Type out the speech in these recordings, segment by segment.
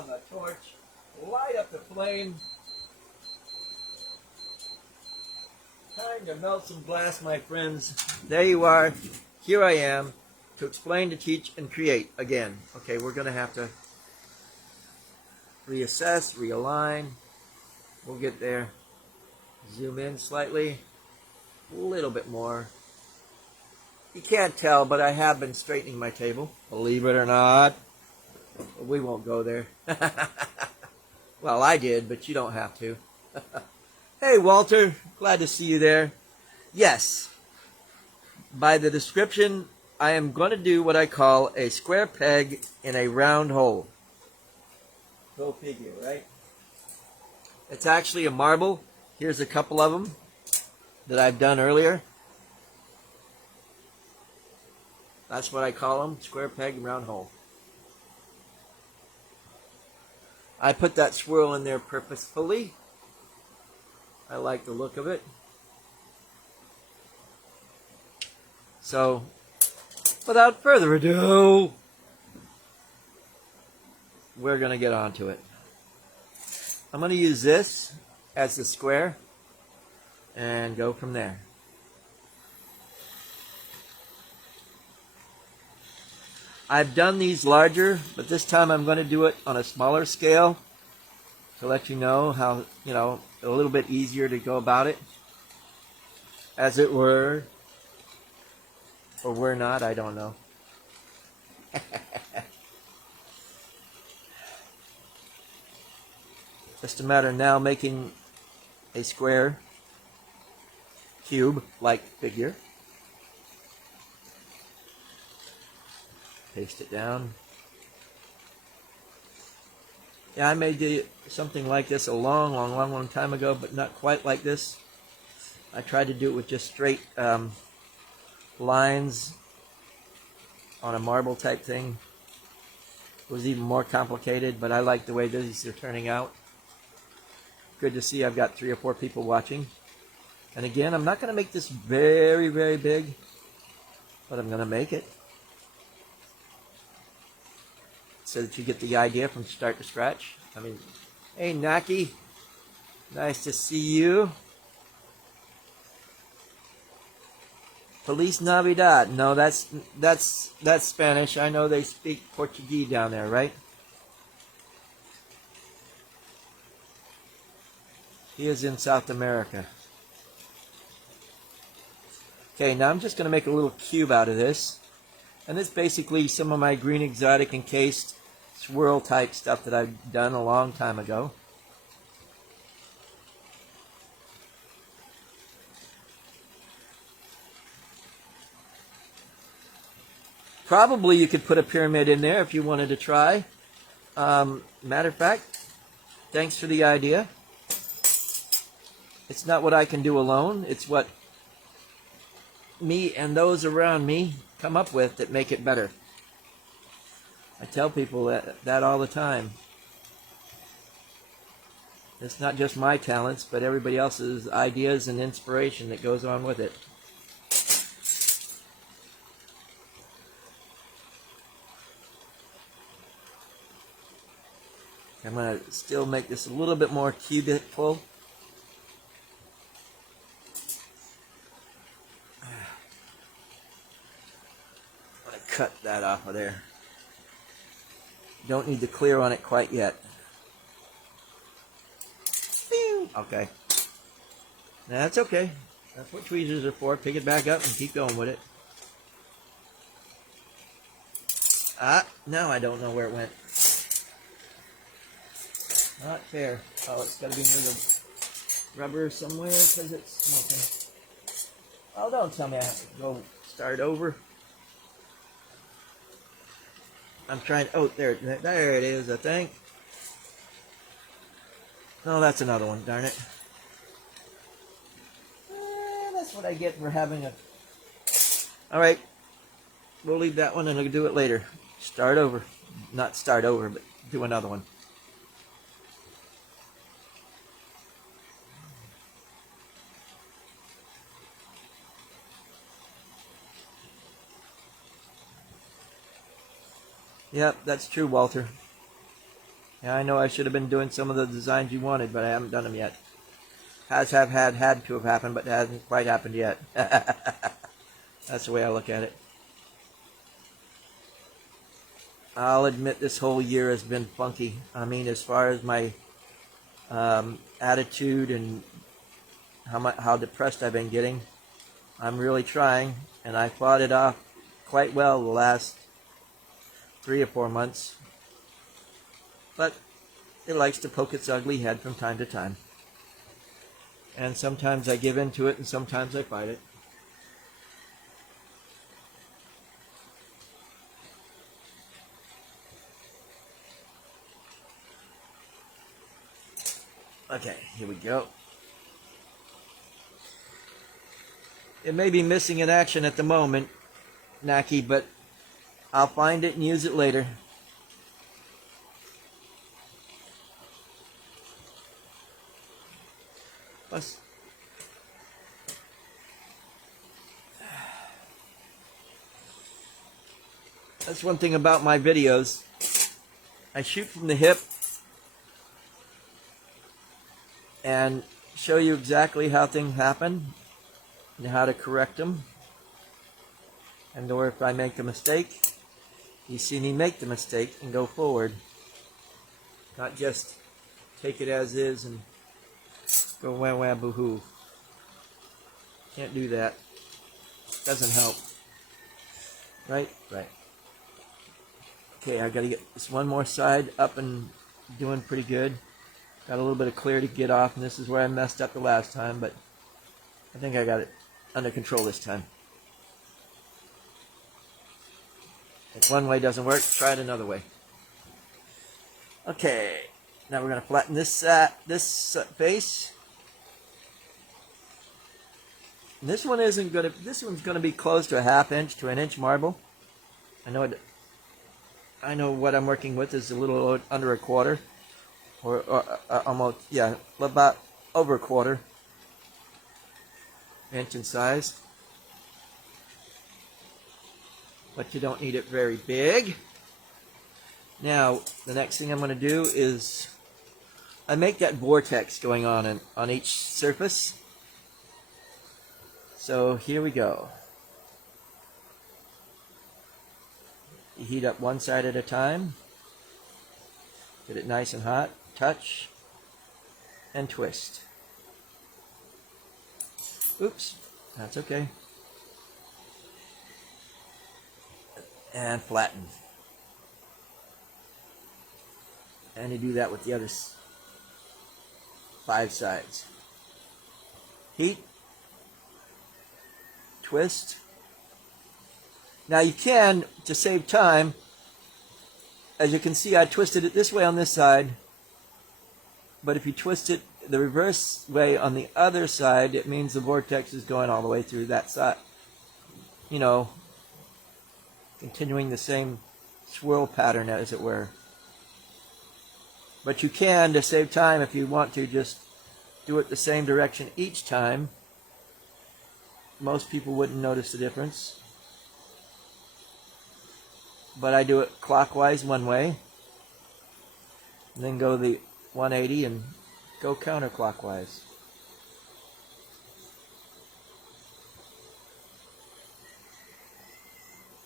on the torch, light up the flame. Time to melt some glass, my friends. There you are. Here I am to explain, to teach, and create again. Okay, we're going to have to reassess, realign. We'll get there. Zoom in slightly. A little bit more. You can't tell, but I have been straightening my table, believe it or not. But we won't go there. Well, I did, but you don't have to. Hey, Walter. Glad to see you there. Yes. By the description, I am going to do what I call a square peg in a round hole. Go figure, right? It's actually a marble. Here's a couple of them that I've done earlier. That's what I call them, square peg and round hole. I put that swirl in there purposefully. I like the look of it. So, without further ado, we're going to get onto it. I'm going to use this as the square and go from there. I've done these larger, but this time I'm going to do it on a smaller scale to let you know how, a little bit easier to go about it, as it were, or were not, I don't know. Just a matter now making a square, cube-like figure. Paste it down. Yeah, I made something like this a long time ago, but not quite like this. I tried to do it with just straight lines on a marble type thing. It was even more complicated, but I like the way these are turning out. Good to see I've got 3 or 4 people watching. And again, I'm not going to make this very, very big, but I'm going to make it so that you get the idea from start to scratch. I mean, hey Naki, nice to see you. Feliz Navidad. No, that's Spanish. I know they speak Portuguese down there, right? He is in South America. Okay, now I'm just going to make a little cube out of this. And it's basically some of my green exotic encased swirl type stuff that I've done a long time ago. Probably you could put a pyramid in there if you wanted to try. Matter of fact, thanks for the idea. It's not what I can do alone. It's what me and those around me come up with that make it better. I tell people that all the time. It's not just my talents, but everybody else's ideas and inspiration that goes on with it. I'm going to still make this a little bit more cubical. I'm going to cut that off of there. Don't need to clear on it quite yet. Okay. That's okay. That's what tweezers are for. Pick it back up and keep going with it. Now I don't know where it went. Not fair. Oh, it's got to be near the rubber somewhere because it's smoking. Oh, don't tell me I have to go start over. I'm trying. Oh, there it is, I think. No, that's another one. Darn it. That's what I get for having a. All right, we'll leave that one and I'll do it later. Start over, not start over, but do another one. Yep, that's true, Walter. Yeah, I know I should have been doing some of the designs you wanted, but I haven't done them yet. Had to have happened, but it hasn't quite happened yet. That's the way I look at it. I'll admit this whole year has been funky. I mean, as far as my attitude and how depressed I've been getting, I'm really trying, and I fought it off quite well the last 3 or 4 months. But it likes to poke its ugly head from time to time. And sometimes I give in to it, and sometimes I fight it. Okay, here we go. It may be missing in action at the moment, Naki, but I'll find it and use it later. Plus, that's one thing about my videos. I shoot from the hip and show you exactly how things happen and how to correct them. And or if I make a mistake, you see me make the mistake and go forward. Not just take it as is and go wah wah boo hoo. Can't do that. Doesn't help. Right? Right. Okay, I gotta get this one more side up and doing pretty good. Got a little bit of clear to get off, and this is where I messed up the last time, but I think I got it under control this time. If one way doesn't work, try it another way. Okay, now we're going to flatten this face. And this one isn't going to. This one's going to be close to a 1/2 inch to 1 inch marble. I know what I'm working with is a little under 1/4, or almost, yeah, about over 1/4 inch in size. But you don't need it very big. Now, the next thing I'm going to do is I make that vortex going on each surface. So here we go. You heat up one side at a time. Get it nice and hot. Touch and twist. Oops, that's okay. And flatten. And you do that with the other 5 sides. Heat. Twist. Now you can, to save time, as you can see, I twisted it this way on this side, but if you twist it the reverse way on the other side, it means the vortex is going all the way through that side. You know, continuing the same swirl pattern, as it were. But you can, to save time, if you want to, just do it the same direction each time. Most people wouldn't notice the difference. But I do it clockwise one way, and then go the 180 and go counterclockwise.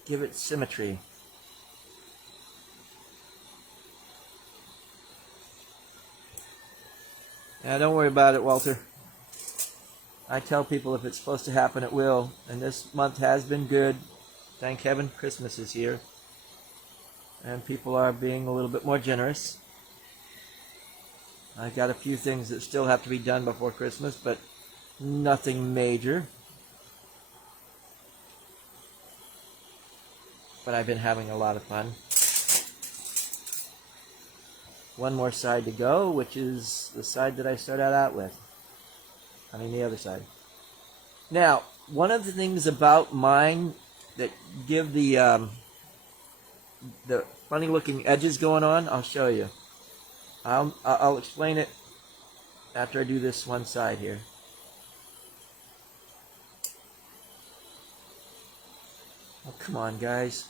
Give it symmetry. Now don't worry about it, Walter. I tell people if it's supposed to happen, it will. And this month has been good. Thank heaven Christmas is here. And people are being a little bit more generous. I've got a few things that still have to be done before Christmas, but nothing major. But I've been having a lot of fun. One more side to go, which is the side that I started out with. I mean, the other side. Now, one of the things about mine that give the funny looking edges going on, I'll show you. I'll explain it after I do this one side here. Oh, come on, guys.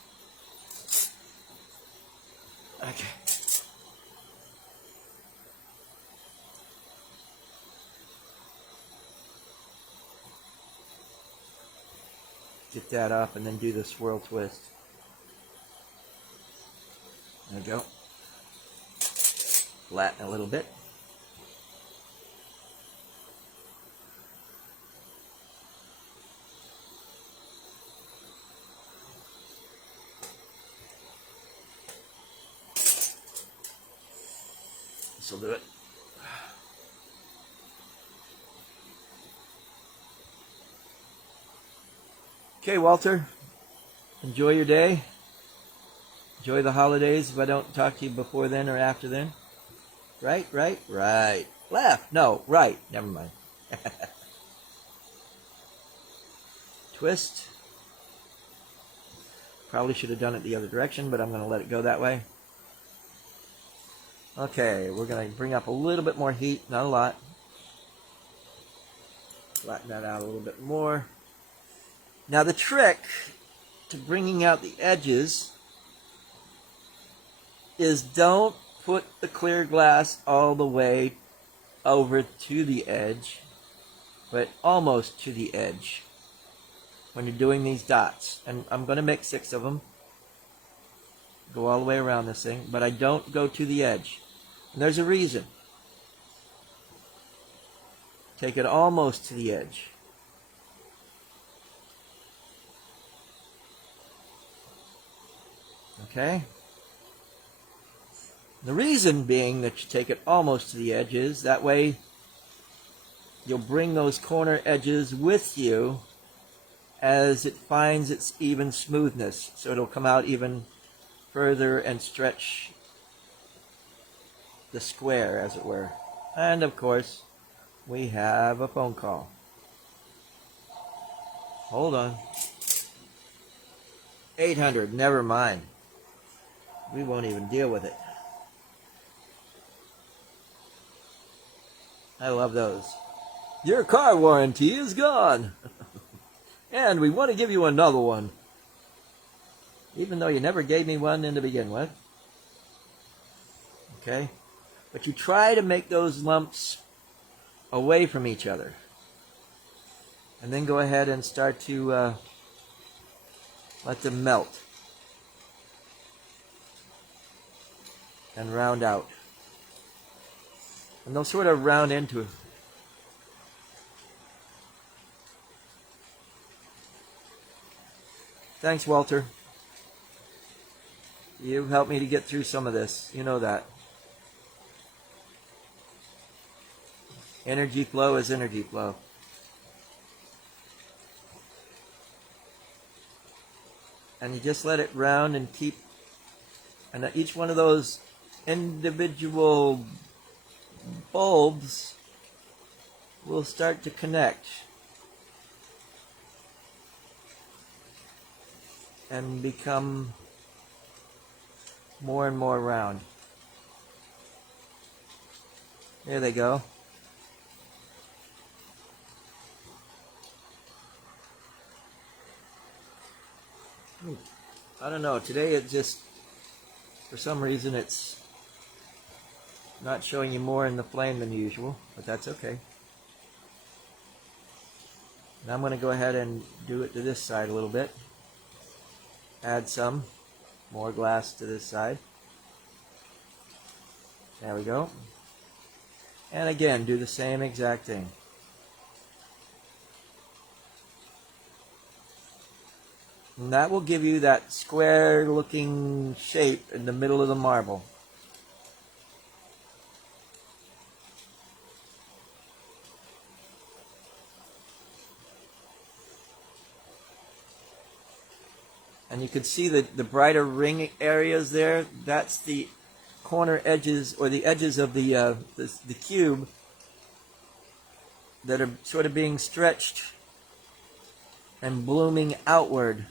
Okay. get that up and then do the swirl twist. There we go. Flatten a little bit. This will do it. Okay, Walter, enjoy your day. Enjoy the holidays if I don't talk to you before then or after then. Right. Left. No, right. Never mind. Twist. Probably should have done it the other direction, but I'm going to let it go that way. Okay, we're going to bring up a little bit more heat, not a lot. Flatten that out a little bit more. Now the trick to bringing out the edges is don't put the clear glass all the way over to the edge, but almost to the edge when you're doing these dots. And I'm going to make 6 of them. Go all the way around this thing, but I don't go to the edge. And there's a reason. Take it almost to the edge. Okay? The reason being that you take it almost to the edge is that way you'll bring those corner edges with you as it finds its even smoothness. So it'll come out even further and stretch the square, as it were. And of course, we have a phone call. Hold on. 800, never mind. We won't even deal with it. I love those. Your car warranty is gone. And we want to give you another one. Even though you never gave me one to begin with. Okay? But you try to make those lumps away from each other. And then go ahead and start to let them melt. And round out. And they'll sort of round into it. Thanks, Walter. You've helped me to get through some of this. You know that. Energy flow is energy flow. And you just let it round and keep. And each one of those individual bulbs will start to connect and become more and more round. There they go. I don't know, today it just, for some reason it's not showing you more in the flame than usual, but that's okay. And I'm going to go ahead and do it to this side a little bit. Add some more glass to this side. There we go. And again, do the same exact thing. And that will give you that square looking shape in the middle of the marble. And you can see the brighter ring areas there. That's the corner edges, or the edges of the cube that are sort of being stretched and blooming outward.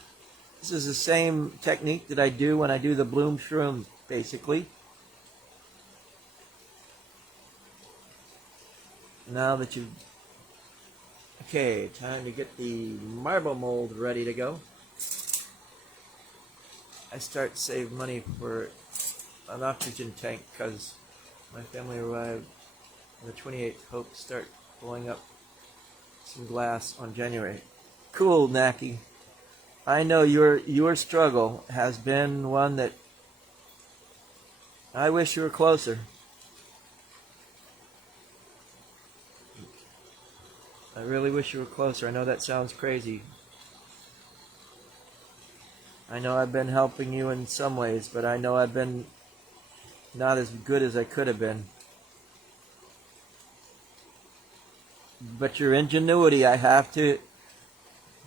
This is the same technique that I do when I do the bloom shroom, basically. Now that you've... Okay, time to get the marble mold ready to go. I start to save money for an oxygen tank because my family arrived on the 28th. Hope to start blowing up some glass on January. Cool, Naki. I know your struggle has been one that I wish you were closer. I really wish you were closer. I know that sounds crazy. I know I've been helping you in some ways, but I know I've been not as good as I could have been. But your ingenuity, I have to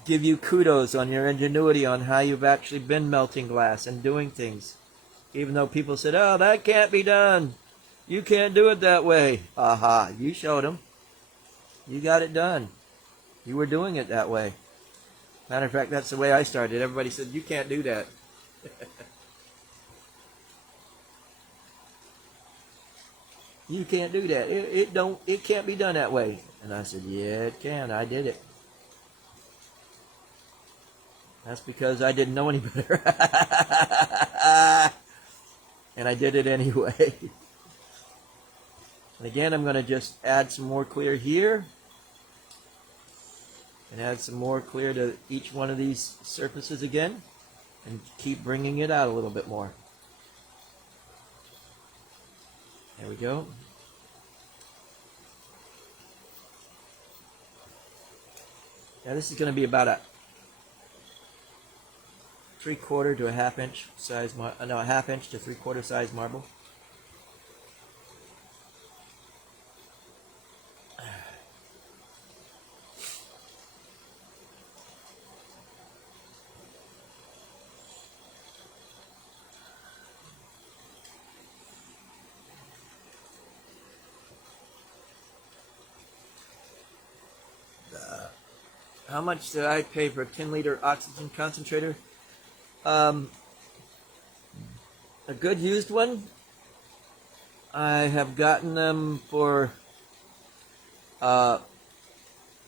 give you kudos on your ingenuity on how you've actually been melting glass and doing things. Even though people said, oh, that can't be done. You can't do it that way. Aha, you showed them. You got it done. You were doing it that way. Matter of fact, that's the way I started. Everybody said, you can't do that. You can't do that. It can't be done that way. And I said, yeah, it can. I did it. That's because I didn't know any better. And I did it anyway. And again, I'm going to just add some more clear here. And add some more clear to each one of these surfaces again. And keep bringing it out a little bit more. There we go. Now this is going to be about a 3/4 to a 1/2 inch size, no, a 1/2 inch to 3/4 size marble. How much did I pay for a 10-liter oxygen concentrator? A good used one, I have gotten them for, well,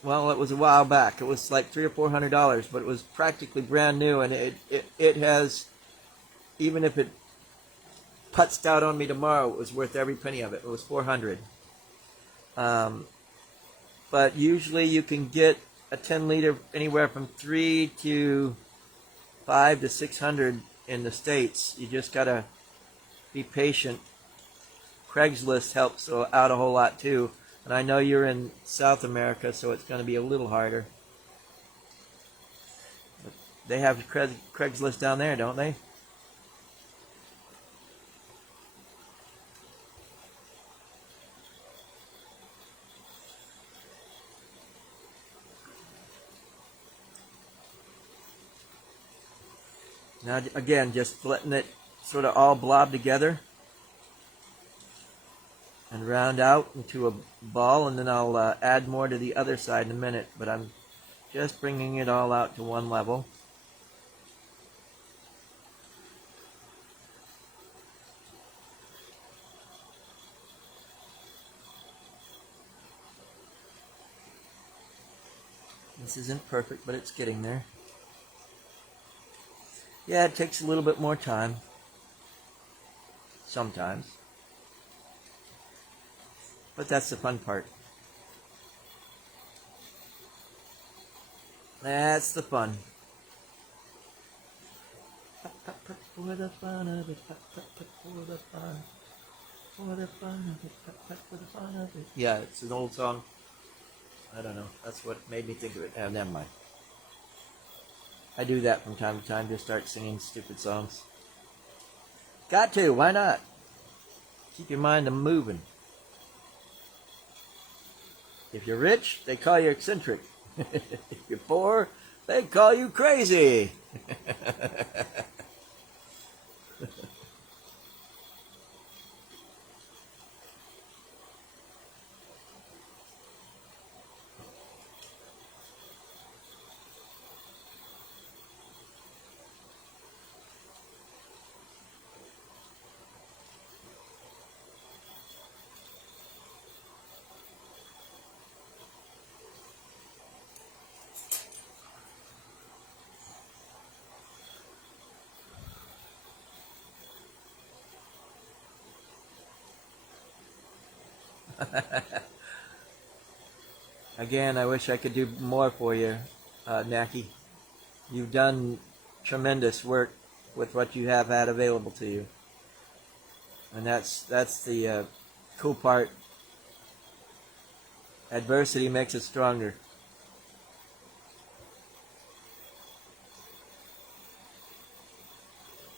it was a while back. It was like $300 or $400, but it was practically brand new, and it has, even if it putzed out on me tomorrow, it was worth every penny of it. It was $400. But usually you can get a 10-liter anywhere from 3 to 5 to 600 in the States. You just gotta be patient. Craigslist helps out a whole lot too. And I know you're in South America, so it's going to be a little harder. But they have Craigslist down there, don't they? Now, again, just letting it sort of all blob together and round out into a ball, and then I'll add more to the other side in a minute, but I'm just bringing it all out to one level. This isn't perfect, but it's getting there. Yeah, it takes a little bit more time. Sometimes. But that's the fun part. That's the fun. For the fun of it, for the fun. For the fun of it, for the fun of it. Yeah, it's an old song. I don't know. That's what made me think of it. Never mind. I do that from time to time, just start singing stupid songs. Got to, why not? Keep your mind moving. If you're rich, they call you eccentric. If you're poor, they call you crazy. Again, I wish I could do more for you, Naki. You've done tremendous work with what you have had available to you. And that's the cool part. Adversity makes us stronger.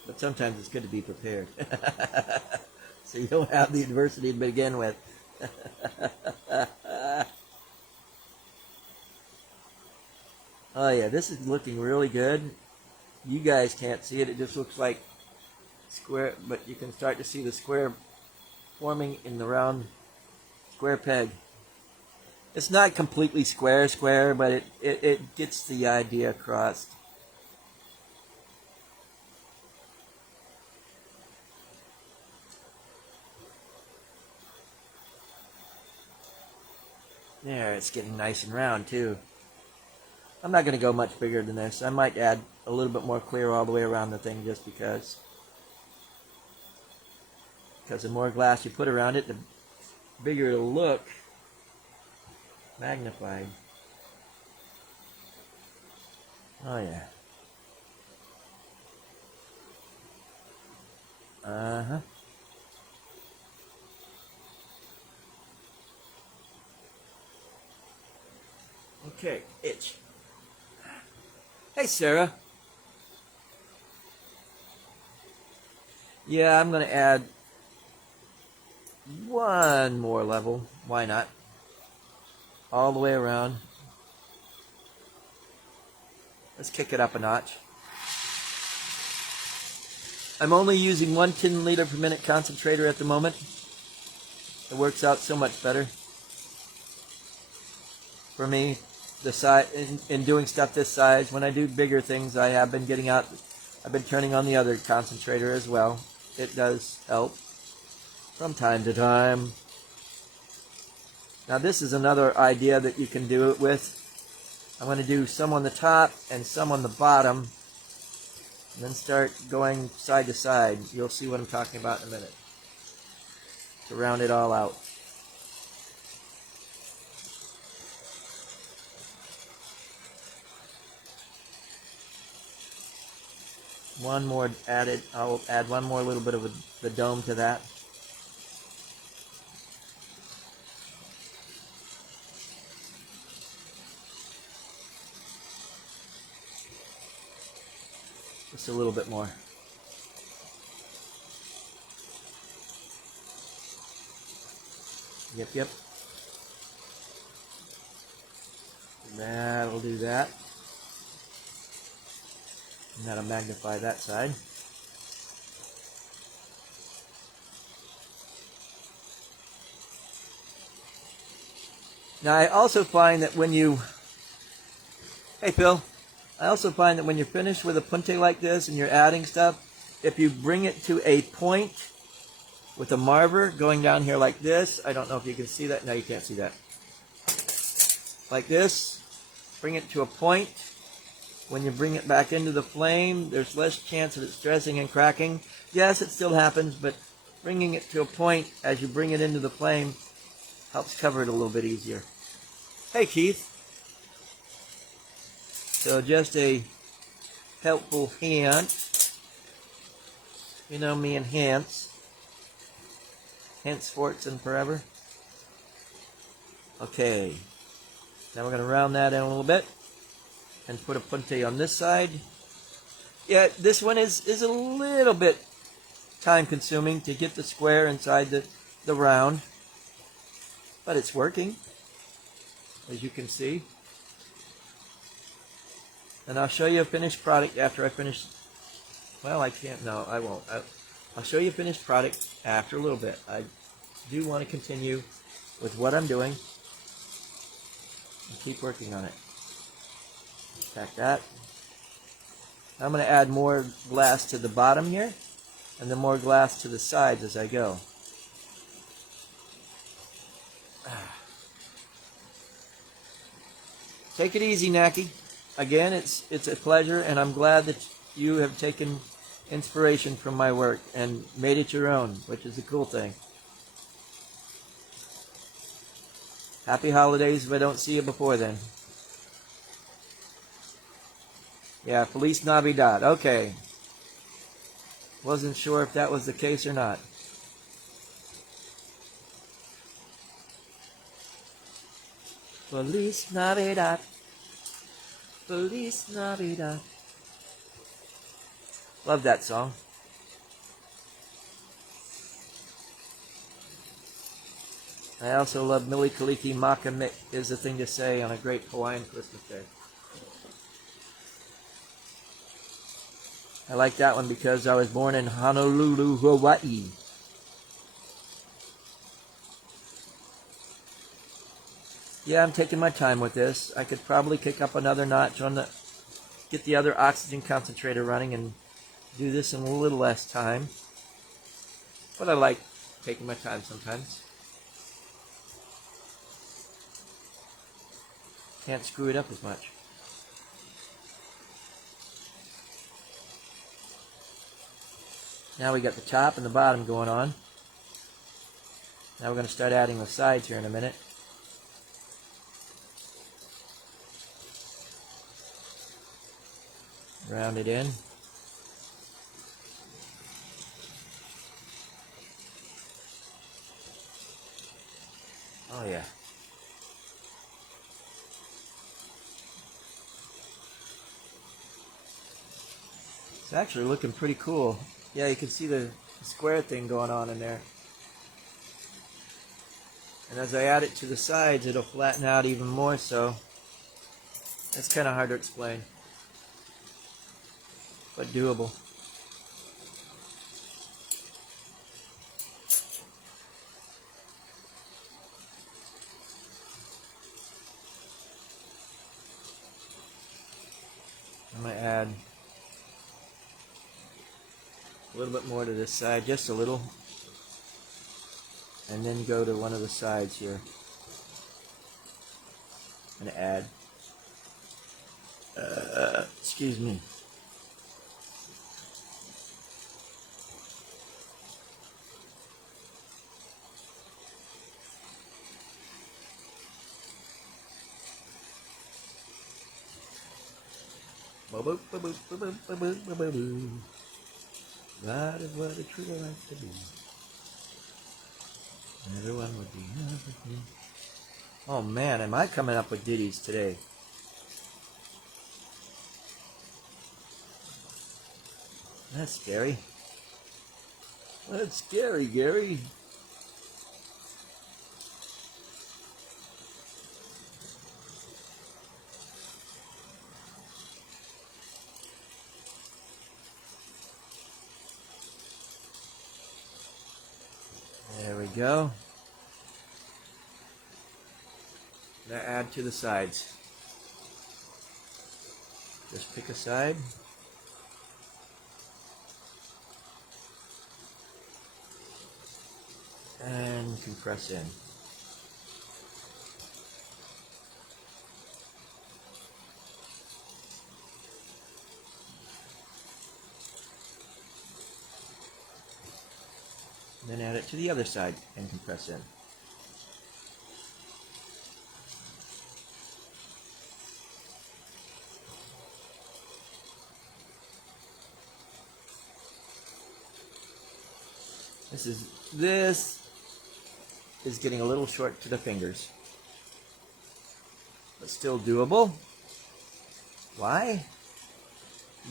But sometimes it's good to be prepared. So you don't have the adversity to begin with. Oh yeah, this is looking really good. You guys can't see it. It just looks like square, but you can start to see the square forming in the round square peg. It's not completely square, but it gets the idea across. There, it's getting nice and round too. I'm not going to go much bigger than this. I might add a little bit more clear all the way around the thing just because. Because the more glass you put around it, the bigger it'll look. Magnified. Oh yeah. Uh-huh. Okay, itch. Hey, Sarah. Yeah, I'm going to add one more level. Why not? All the way around. Let's kick it up a notch. I'm only using 1 10-liter per minute concentrator at the moment. It works out so much better for me. The size in doing stuff this size. When I do bigger things, I've been turning on the other concentrator as well. It does help from time to time. Now this is another idea that you can do it with. I'm going to do some on the top and some on the bottom, and then start going side to side. You'll see what I'm talking about in a minute, to round it all out. One more added. I'll add one more little bit of the dome to that. Just a little bit more. Yep. That'll do that. And that'll magnify that side. Now I also find that when you... Hey Phil. I also find that when you're finished with a punte like this and you're adding stuff, if you bring it to a point with a marver going down here like this, I don't know if you can see that. No, you can't see that. Like this, bring it to a point. When you bring it back into the flame, there's less chance of it stressing and cracking. Yes, it still happens, but bringing it to a point as you bring it into the flame helps cover it a little bit easier. Hey Keith. So just a helpful hint. You know me and hints. Henceforth and forever. Okay. Now we're going to round that in a little bit. And put a punte on this side. Yeah, this one is a little bit time consuming to get the square inside the round. But it's working, as you can see. And I'll show you a finished product after I finish. Well, I can't. No, I won't. I'll show you a finished product after a little bit. I do want to continue with what I'm doing and keep working on it. Pack that. I'm going to add more glass to the bottom here and then more glass to the sides as I go. Take it easy, Naki. Again, it's a pleasure, and I'm glad that you have taken inspiration from my work and made it your own, which is a cool thing. Happy holidays if I don't see you before then. Yeah, Feliz Navidad. Okay. Wasn't sure if that was the case or not. Feliz Navidad. Feliz Navidad. Love that song. I also love Mili Kaliki Maka is the thing to say on a great Hawaiian Christmas day. I like that one because I was born in Honolulu, Hawaii. Yeah, I'm taking my time with this. I could probably kick up another notch on get the other oxygen concentrator running and do this in a little less time. But I like taking my time sometimes. Can't screw it up as much. Now we got the top and the bottom going on. Now we're going to start adding the sides here in a minute. Round it in. Oh yeah. It's actually looking pretty cool. Yeah, you can see the square thing going on in there. And as I add it to the sides, it'll flatten out even more so. It's kind of hard to explain, but doable. I'm going to add a little bit more to this side, just a little, and then go to one of the sides here and add, excuse me. That is what a true likes to be. Everyone would be happy. Oh man, am I coming up with ditties today? That's scary. That's scary, Gary. There we go. Now add to the sides. Just pick a side. And compress in. Then add it to the other side and compress in. This is getting a little short to the fingers, but still doable. Why?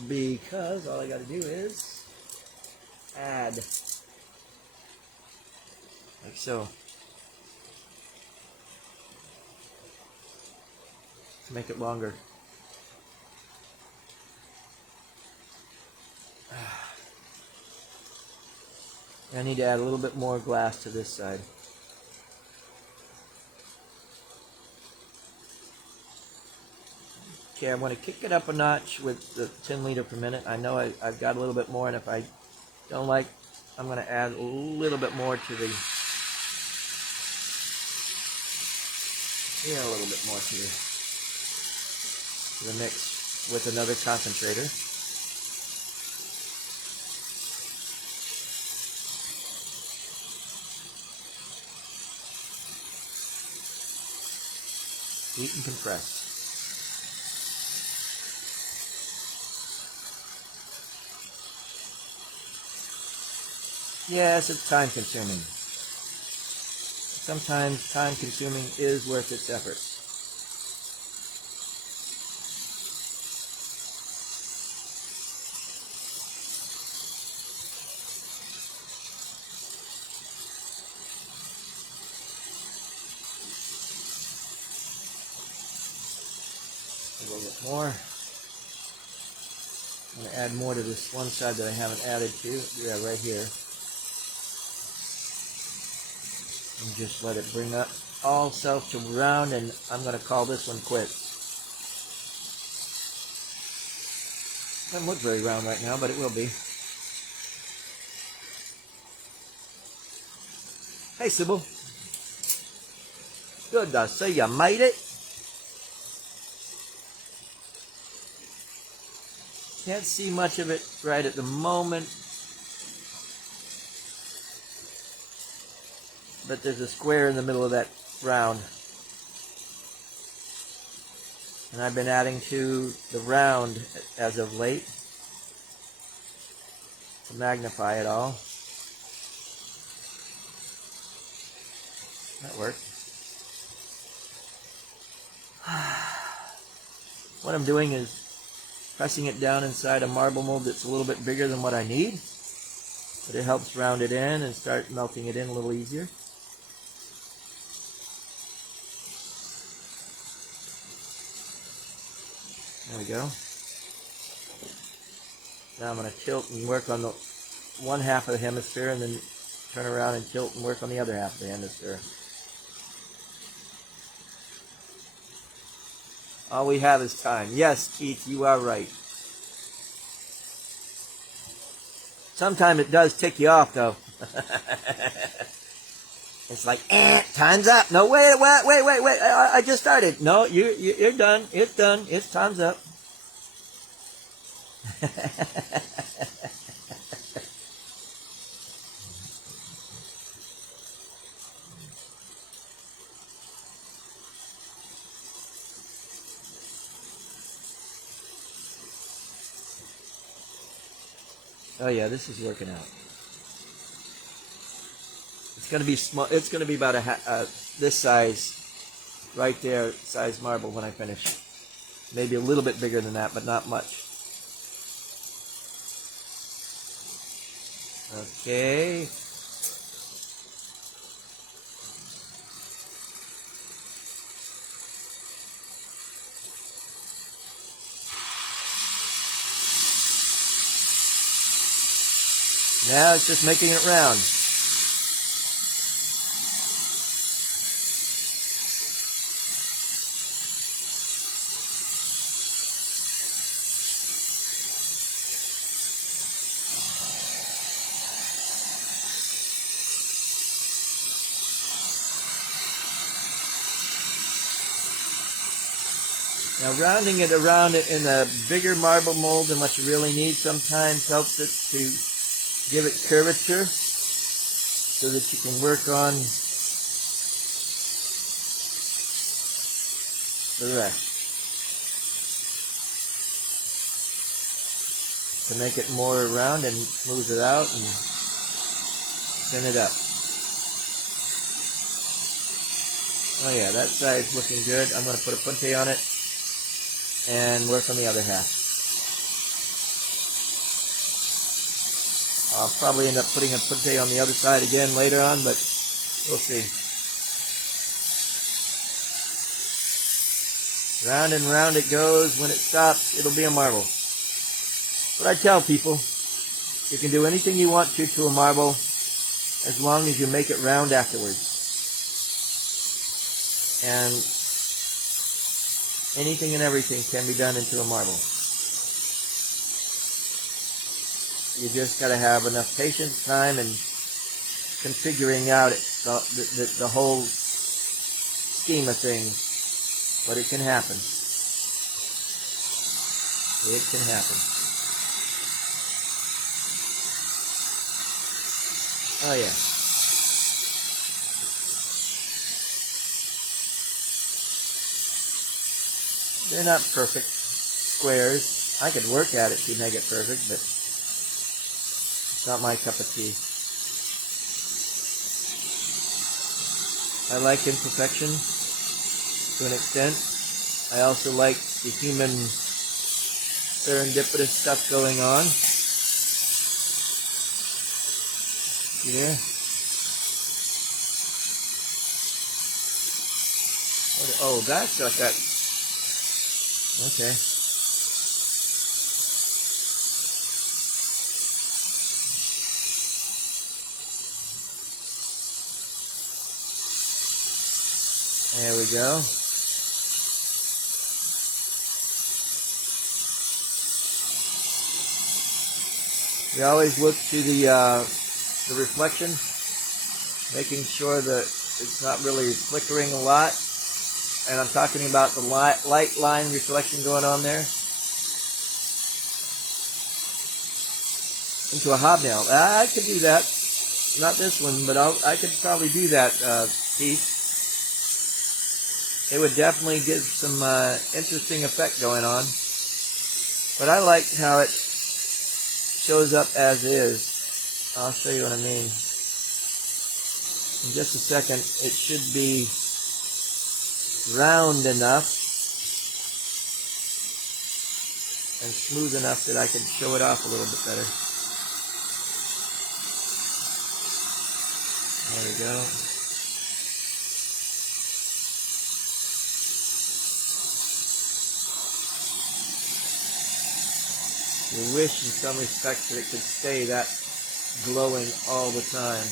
Because all I got to do is add, like so, to make it longer. I need to add a little bit more glass to this side. Okay, I'm going to kick it up a notch with the 10 liter per minute. I know I've got a little bit more, and if I don't like, I'm going to add a little bit more to the, a little bit more to the mix with another concentrator. Heat and compress. Yes, it's time consuming. Sometimes time consuming is worth its effort. A little bit more. I'm going to add more to this one side that I haven't added to. Yeah, right here. And just let it bring up all self to round, and I'm going to call this one quits. Doesn't look very round right now, but it will be. Hey, Sybil. Good to see you made it. Can't see much of it right at the moment, but there's a square in the middle of that round. And I've been adding to the round as of late to magnify it all. That worked. What I'm doing is pressing it down inside a marble mold that's a little bit bigger than what I need, but it helps round it in and start melting it in a little easier. There we go. Now I'm going to tilt and work on the one half of the hemisphere, and then turn around and tilt and work on the other half of the hemisphere. All we have is time. Yes, Keith, you are right. Sometimes it does tick you off, though. It's like, time's up. No, wait. I just started. No, you're done. It's done. It's time's up. Oh yeah, this is working out. It's going to be small. It's going to be about this size, right there, size marble when I finish. Maybe a little bit bigger than that, but not much. Okay. Now it's just making it round. Now rounding it around in a bigger marble mold than what you really need sometimes helps it to give it curvature so that you can work on the rest. To make it more round and smooth it out and thin it up. Oh yeah, that side's looking good. I'm going to put a punte on it and work on the other half. I'll probably end up putting a punte on the other side again later on, but we'll see. Round and round it goes. When it stops, it'll be a marble. But I tell people, you can do anything you want to a marble as long as you make it round afterwards. And anything and everything can be done into a marble. You just got to have enough patience, time, and configuring out the whole scheme of things. But it can happen. It can happen. Oh yeah. They're not perfect squares. I could work at it to make it perfect, but it's not my cup of tea. I like imperfection to an extent. I also like the human serendipitous stuff going on. See there? Oh, that's got that. Okay. There we go. We always look to the reflection, making sure that it's not really flickering a lot. And I'm talking about the light line reflection going on there. Into a hobnail. I could do that. Not this one, but I could probably do that piece. It would definitely give some interesting effect going on. But I like how it shows up as is. I'll show you what I mean. In just a second, it should be round enough and smooth enough that I can show it off a little bit better. There we go. You wish in some respects that it could stay that glowing all the time.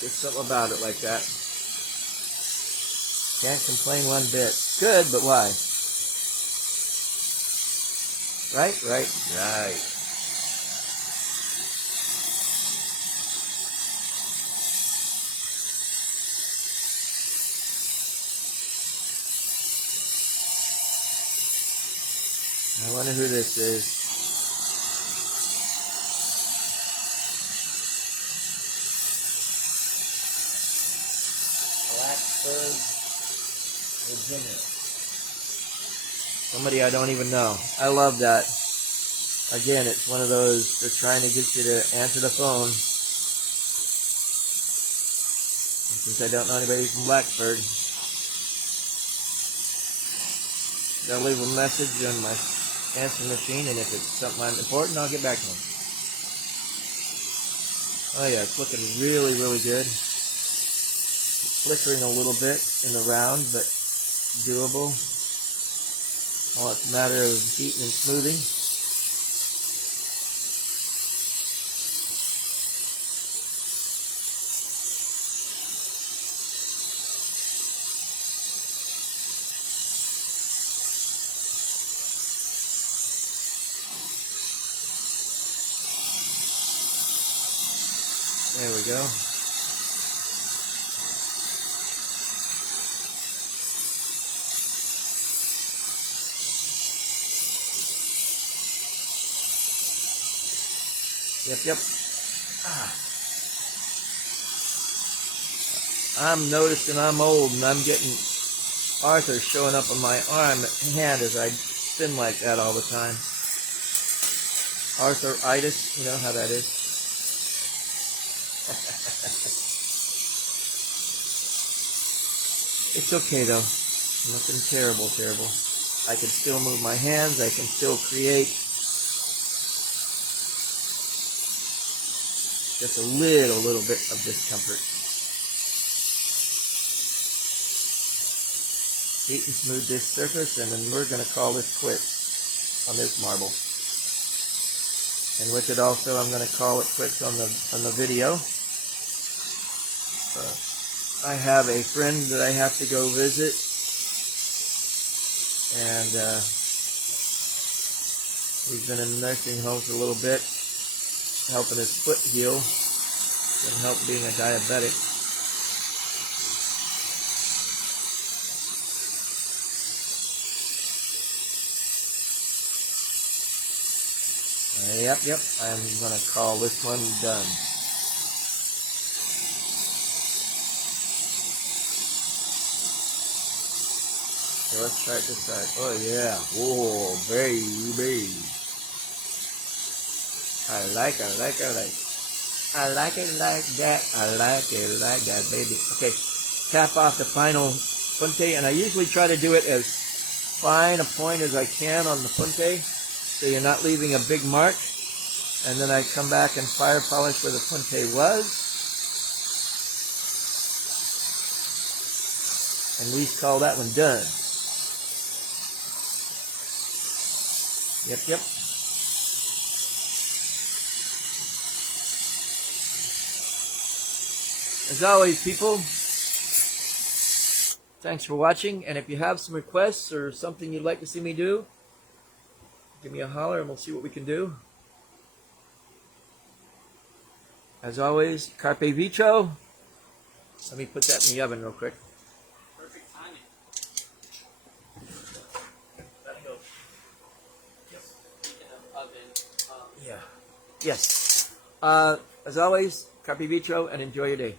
Just something about it like that. Can't complain one bit. Good, but why? Right, right, right. I wonder who this is. Blacksburg, Virginia. Somebody I don't even know. I love that. Again, it's one of those, they're trying to get you to answer the phone. And since I don't know anybody from Blacksburg, they'll leave a message on my answering machine, and if it's something important, I'll get back to them. Oh yeah, it's looking really, really good. It's flickering a little bit in the round, but doable. All it's a matter of heating and smoothing. There we go. Yep. I'm noticing I'm old and I'm getting Arthur showing up on my hand as I spin like that all the time. Arthritis, you know how that is. It's okay though. Nothing terrible. I can still move my hands. I can still create. Just a little bit of discomfort. Heat and smooth this surface, and then we're going to call this quits on this marble. And with it also, I'm going to call it quits on the video. I have a friend that I have to go visit, and he's been in the nursing home for a little bit, helping his foot heal and help being a diabetic. Yep, I'm going to call this one done. So let's try this side. Oh yeah, whoa, baby. I like it like that. I like it like that, baby. Okay, tap off the final punte, and I usually try to do it as fine a point as I can on the punte, so you're not leaving a big mark. And then I come back and fire polish where the punte was. And we call that one done. Yep. As always, people, thanks for watching. And if you have some requests or something you'd like to see me do, give me a holler and we'll see what we can do. As always, carpe vitro. Let me put that in the oven real quick. Perfect timing. Let it go. Yep. Speaking of oven, Yeah. Yes. As always, carpe vitro and enjoy your day.